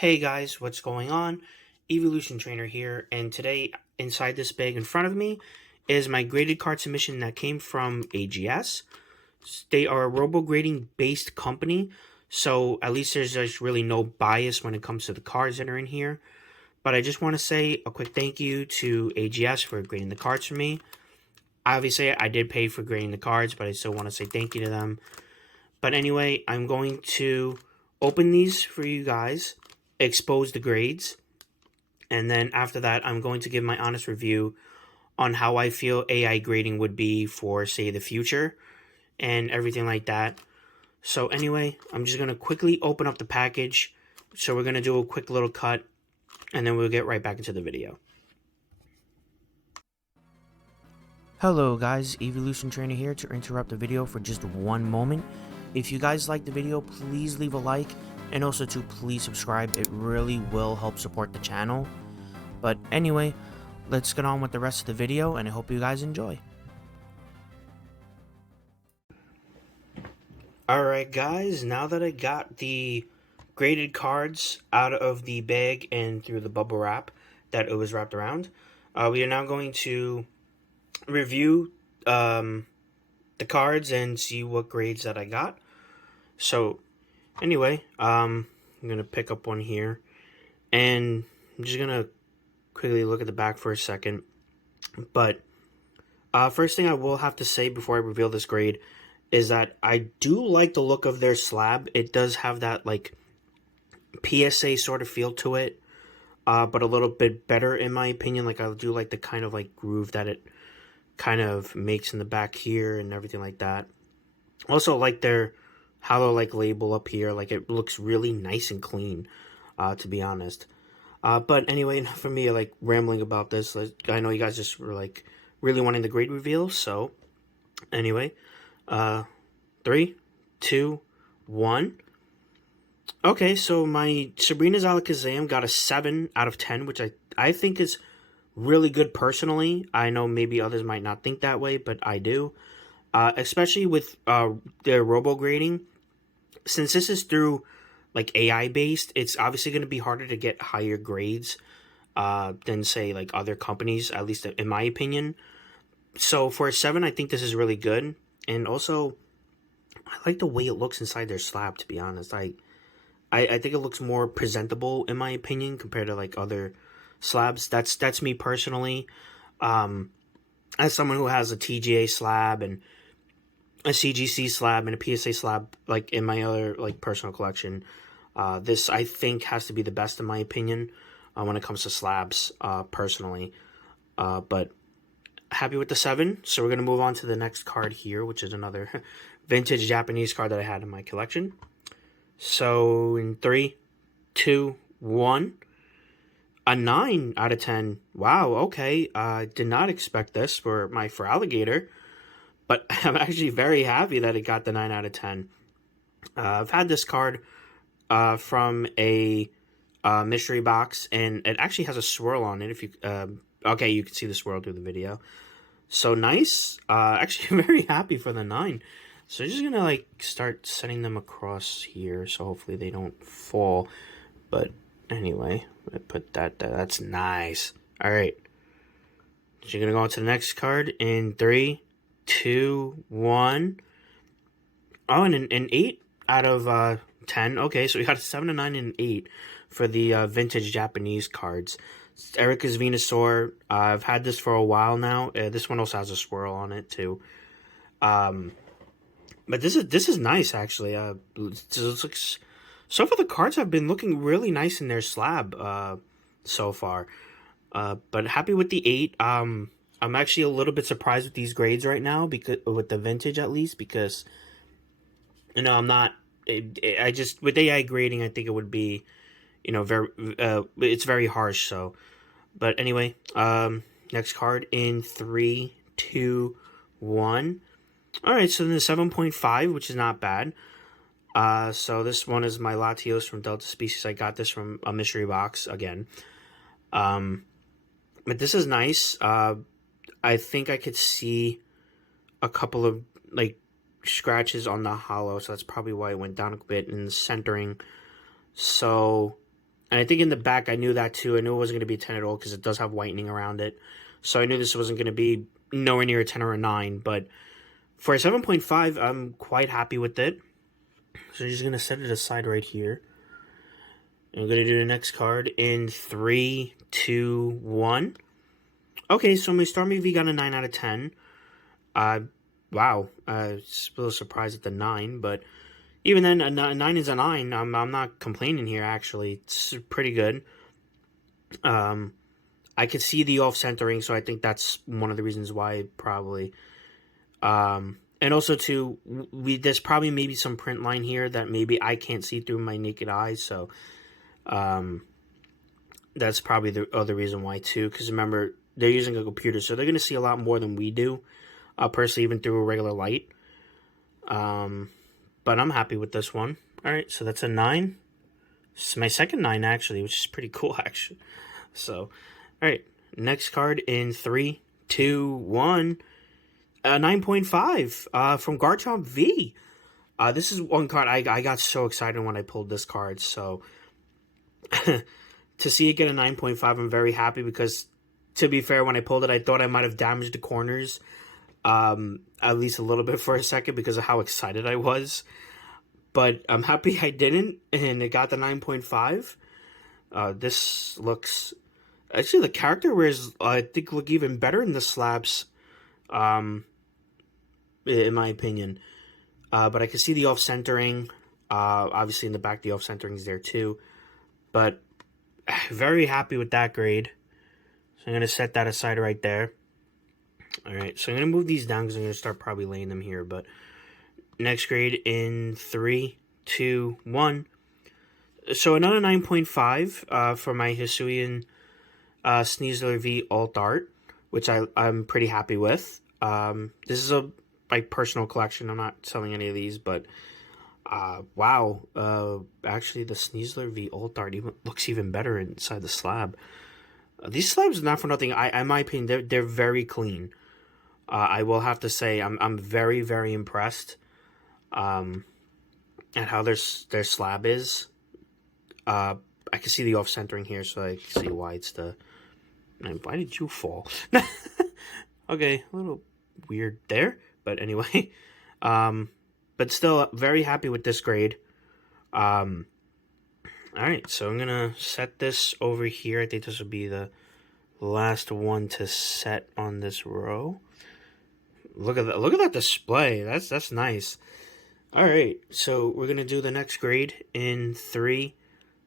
Hey guys, what's going on? Evolution Trainer here, and today inside this bag in front of me is my graded card submission that came from AGS. They are a Robograding based company, so at least there's just really no bias when it comes to the cards that are in here. But I just want to say a quick thank you to AGS for grading the cards for me. Obviously, I did pay for grading the cards, but I still want to say thank you to them. But anyway, I'm going to open these for you guys, expose the grades, and then after that, I'm going to give my honest review on how I feel AI grading would be for, say, the future and everything like that. So anyway, I'm just going to quickly open up the package. So we're going to do a quick little cut, and then we'll get right back into the video. Hello guys, Evolution Trainer here to interrupt the video for just one moment. If you guys like the video, please leave a like, and also to please subscribe. It really will help support the channel. But anyway, let's get on with the rest of the video, and I hope you guys enjoy. Alright guys, now that I got the graded cards out of the bag and through the bubble wrap that it was wrapped around, we are now going to review the cards and see what grades that I got. So anyway, I'm gonna pick up one here, and I'm just gonna quickly look at the back for a second. But first thing I will have to say before I reveal this grade is that I do like the look of their slab. It does have that like PSA sort of feel to it, but a little bit better in my opinion. Like I do like the kind of like groove that it kind of makes in the back here and everything like that. Also like their Holo like label up here, like it looks really nice and clean, to be honest. But anyway, enough for me like rambling about this. I know you guys just were like really wanting the grade reveal, so anyway, 3, 2, 1. Okay, so my Sabrinas Alikazam got a 7 out of 10, which I think is really good personally. I know maybe others might not think that way, but I do. Especially with their Robograding. Since this is through like AI based, it's obviously going to be harder to get higher grades than say like other companies, at least in my opinion. So for a 7, I think this is really good. And also, I like the way it looks inside their slab, to be honest. I think it looks more presentable in my opinion compared to like other slabs. That's me personally. As someone who has a TGA slab and a CGC slab and a PSA slab, like in my other like personal collection, this I think has to be the best in my opinion when it comes to slabs, personally. But happy with the 7. So we're gonna move on to the next card here, which is another vintage Japanese card that I had in my collection. So in 3, 2, 1. A 9 out of 10. Wow, okay. Did not expect this for my Feraligatr, but I'm actually very happy that it got the 9 out of 10. I've had this card from a mystery box, and it actually has a swirl on it. If you okay, you can see the swirl through the video. So nice. Actually, very happy for the 9. So I'm just gonna like start setting them across here, so hopefully they don't fall. But anyway, I put that there. That's nice. All right. So you're gonna go on to the next card in 3, 2, 1. Oh, and an 8 out of 10. Okay, so we got a 7, a 9, and an 8 for the vintage Japanese cards. Erika's Venusaur. I've had this for a while now. This one also has a swirl on it too. But this is nice actually. This looks, so far the cards have been looking really nice in their slab so far. But happy with the 8. I'm actually a little bit surprised with these grades right now, because with the vintage at least, because you know I'm not. I just with AI grading, I think it would be, you know, very it's very harsh. So, but anyway, next card in 3, 2, 1. All right, so then the 7.5, which is not bad. So this one is my Latios from Delta Species. I got this from a mystery box again. But this is nice. I think I could see a couple of like scratches on the Holo, so that's probably why it went down a bit in the centering. So And I think in the back, I knew that too. I knew it wasn't going to be a 10 at all because it does have whitening around it. So I knew this wasn't going to be nowhere near a 10 or a 9. But for a 7.5, I'm quite happy with it. So I'm just going to set it aside right here. I'm going to do the next card in 3, 2, 1. Okay, so my Starmie V got a 9 out of 10. Wow. I was a little surprised at the 9, but even then, a 9 is a 9. I'm not complaining here, actually. It's pretty good. I could see the off-centering, so I think that's one of the reasons why, probably. And also, too, there's probably maybe some print line here that maybe I can't see through my naked eye, so that's probably the other reason why, too. Because remember, they're using a computer, so they're going to see a lot more than we do, personally, even through a regular light. But I'm happy with this one. All right, so that's a 9. It's my second 9, actually, which is pretty cool, actually. So, all right, next card in 3, 2, 1. 9.5 from Garchomp V. This is one card I got so excited when I pulled this card. So, to see it get a 9.5, I'm very happy because, to be fair, when I pulled it, I thought I might have damaged the corners. At least a little bit for a second because of how excited I was. But I'm happy I didn't, and it got the 9.5. This looks... Actually, the character rares, I think, look even better in the slabs, in my opinion. But I can see the off-centering. Obviously, in the back, the off-centering is there, too. But very happy with that grade. So I'm going to set that aside right there. Alright, so I'm going to move these down because I'm going to start probably laying them here. But next grade in 3, 2, 1. So another 9.5 for my Hisuian Sneasler V Alt Art, which I'm pretty happy with. This is my personal collection. I'm not selling any of these, but wow. Actually, the Sneasler V Alt Art looks even better inside the slab. These slabs, not for nothing, in my opinion, they're very clean. I will have to say I'm very, very impressed at how their slab is. I can see the off-centering here, so I can see why it's the... Why did you fall? Okay, a little weird there, but anyway. But still, very happy with this grade. Alright, so I'm gonna set this over here. I think this will be the last one to set on this row. Look at that! Look at that display. That's nice. All right, so we're gonna do the next grade in 3,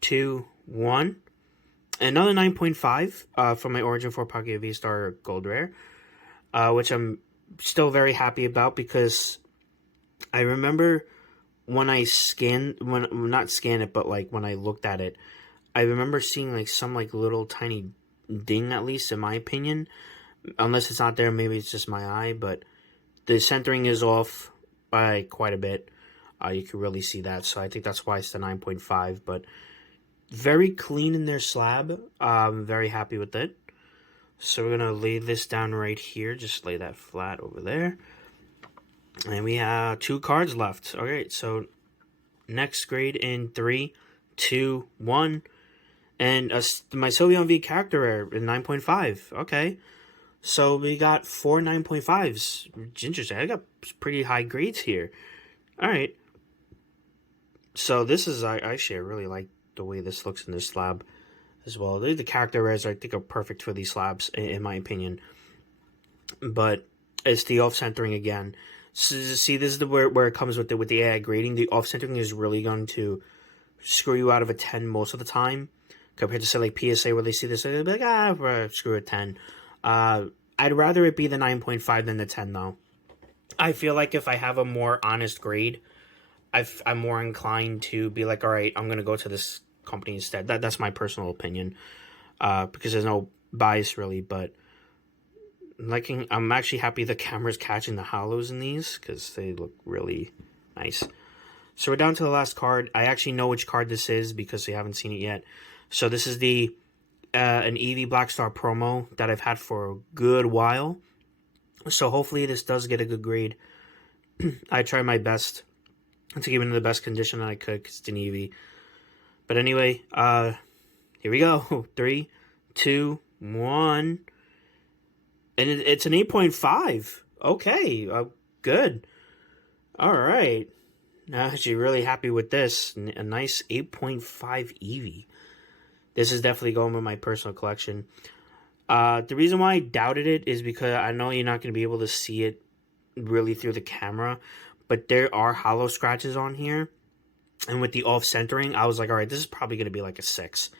2, 1. Another 9.5 from my Origin 4 Pocket V-Star Gold Rare, which I'm still very happy about because I remember when I not scanned it, but like when I looked at it, I remember seeing like some like little tiny ding, at least in my opinion. Unless it's not there, maybe it's just my eye, but the centering is off by quite a bit. You can really see that, so I think that's why it's the 9.5, but very clean in their slab. I'm very happy with it. So we're going to lay this down right here, just lay that flat over there. And we have 2 cards left. Alright, so next grade in 3, 2, 1. And my Sylveon V character rare in 9.5. Okay. So we got 4 9.5s. Interesting. I got pretty high grades here. Alright. So this is, actually, I really like the way this looks in this slab as well. The character rares, I think, are perfect for these slabs, in my opinion. But it's the off-centering again. So, see, this is where it comes with the AI grading. The off-centering is really going to screw you out of a 10 most of the time. Compared to, say, like PSA, where they see this, they'll be like, screw a 10. I'd rather it be the 9.5 than the 10, though. I feel like if I have a more honest grade, I'm more inclined to be like, all right, I'm going to go to this company instead. That's my personal opinion, because there's no bias, really, but I'm actually happy the camera's catching the holos in these, because they look really nice. So we're down to the last card. I actually know which card this is, because we haven't seen it yet. So this is an Eevee Black Star promo that I've had for a good while. So hopefully this does get a good grade. I try my best to keep it in the best condition that I could, because it's an Eevee. But anyway, Here we go. 3, 2, 1. And it's an 8.5. Okay, good. All right. Now, actually, really happy with this. A nice 8.5 Eevee. This is definitely going with my personal collection. The reason why I doubted it is because I know you're not going to be able to see it really through the camera, but there are hollow scratches on here. And with the off-centering, I was like, all right, this is probably going to be like a 6.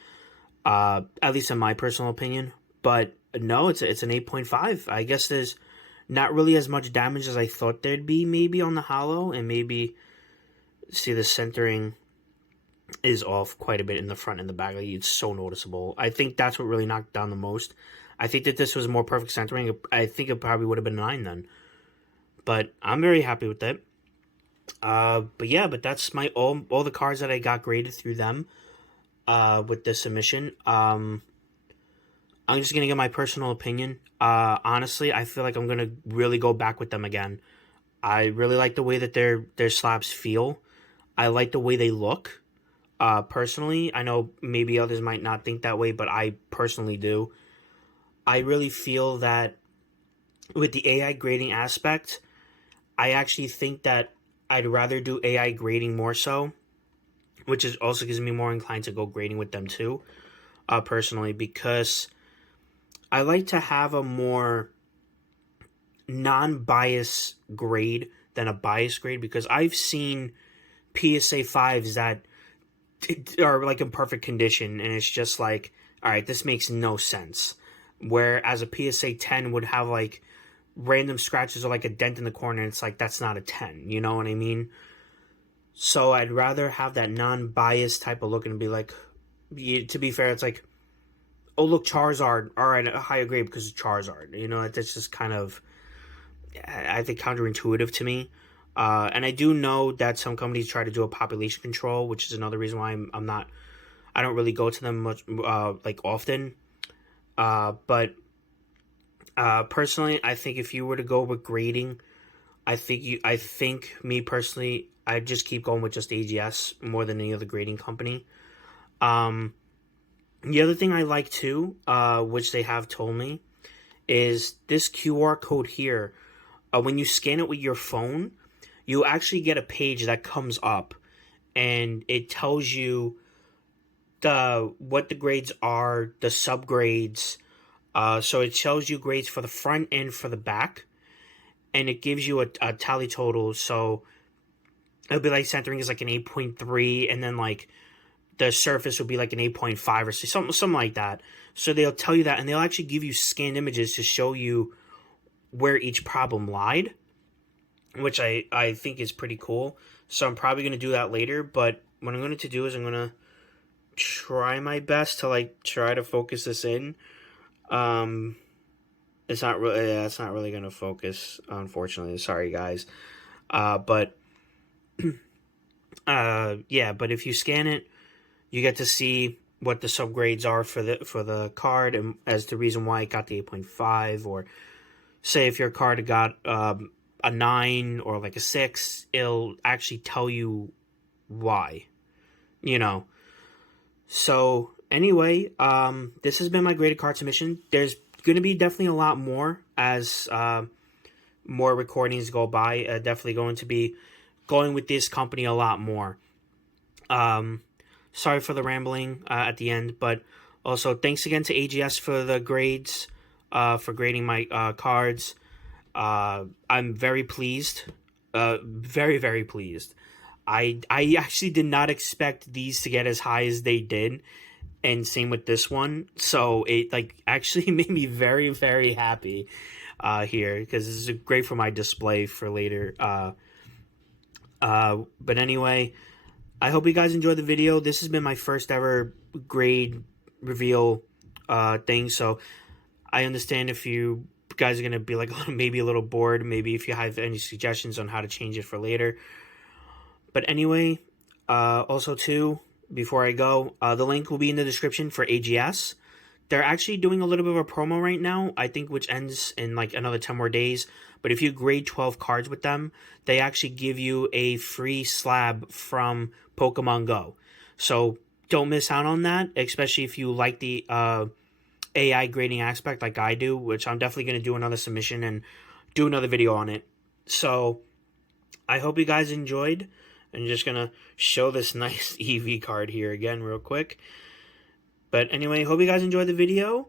At least in my personal opinion. But no, it's an 8.5. I guess there's not really as much damage as I thought there'd be maybe on the hollow, and maybe see the centering is off quite a bit in the front and the back. Like, it's so noticeable. I think that's what really knocked down the most. I think that this was more perfect centering. I think it probably would have been a 9 then. But I'm very happy with that. But yeah, but that's my all the cards that I got graded through them. With this submission. I'm just gonna give my personal opinion. Honestly, I feel like I'm gonna really go back with them again. I really like the way that their slabs feel. I like the way they look. Personally, I know maybe others might not think that way, but I personally do. I really feel that with the AI grading aspect, I actually think that I'd rather do AI grading more so, which is also gives me more inclined to go grading with them too, personally, because I like to have a more non-biased grade than a biased grade, because I've seen PSA 5s that are like in perfect condition, and it's just like, all right, this makes no sense. Whereas a PSA 10 would have like random scratches or like a dent in the corner, and it's like, that's not a 10, you know what I mean? So I'd rather have that non-biased type of look and be like, to be fair, it's like, oh, look, Charizard, all right, a higher grade because of Charizard. You know, that's just kind of, I think, counterintuitive to me. And I do know that some companies try to do a population control, which is another reason why I don't really go to them much, like often. But personally, I think if you were to go with grading, I think me personally, I'd just keep going with just AGS more than any other grading company. The other thing I like too, which they have told me, is this QR code here. When you scan it with your phone, you actually get a page that comes up, and it tells you what the grades are, the subgrades. So it tells you grades for the front and for the back, and it gives you a tally total. So it'll be like centering is like an 8.3, and then like the surface will be like an 8.5 or something like that. So they'll tell you that, and they'll actually give you scanned images to show you where each problem lied, which I think is pretty cool. So I'm probably going to do that later, but what I'm going to do is I'm going to try my best to like try to focus this in. It's not really going to focus, unfortunately. Sorry, guys. But yeah, but if you scan it, you get to see what the subgrades are for the card, and as the reason why it got the 8.5, or say if your card got a 9 or like a 6, it'll actually tell you why, you know. So anyway, this has been my graded card submission. There's going to be definitely a lot more as more recordings go by. Definitely going to be going with this company a lot more. Sorry for the rambling at the end, but also thanks again to AGS for the grades, for grading my cards. I'm very pleased, very, very pleased. I actually did not expect these to get as high as they did, and same with this one. So it like actually made me very, very happy here, because this is great for my display for later. But anyway, I hope you guys enjoyed the video. This has been my first ever grade reveal thing, so I understand if you guys are going to be like maybe a little bored, maybe if you have any suggestions on how to change it for later. But anyway, also too, before I go, the link will be in the description for AGS. They're actually doing a little bit of a promo right now, I think, which ends in like another 10 more days. But if you grade 12 cards with them, they actually give you a free slab from Pokemon Go. So don't miss out on that, especially if you like the AI grading aspect like I do, which I'm definitely going to do another submission and do another video on it. So I hope you guys enjoyed. I'm just going to show this nice Eevee card here again real quick. But anyway, hope you guys enjoyed the video.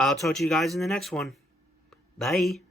I'll talk to you guys in the next one. Bye.